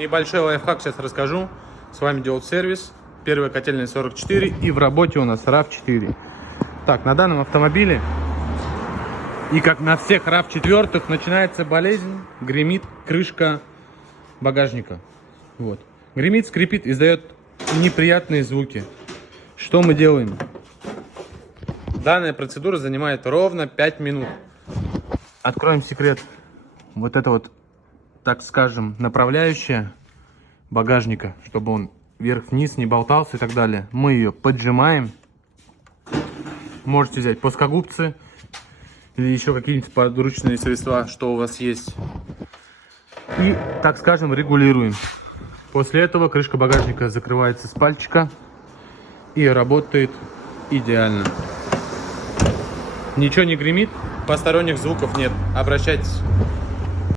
Небольшой лайфхак сейчас расскажу. С вами делает сервис. Первая котельная 44 и в работе у нас RAV4. Так, на данном автомобиле и как на всех RAV4 начинается болезнь, гремит крышка багажника. Вот. Гремит, скрипит, издает неприятные звуки. Что мы делаем? Данная процедура занимает ровно 5 минут. Откроем секрет. Вот это вот, так скажем, направляющая багажника, чтобы он вверх-вниз не болтался и так далее. Мы ее поджимаем. Можете взять плоскогубцы или еще какие-нибудь подручные средства, что у вас есть. И, так скажем, регулируем. После этого крышка багажника закрывается с пальчика и работает идеально. Ничего не гремит, посторонних звуков нет. Обращайтесь.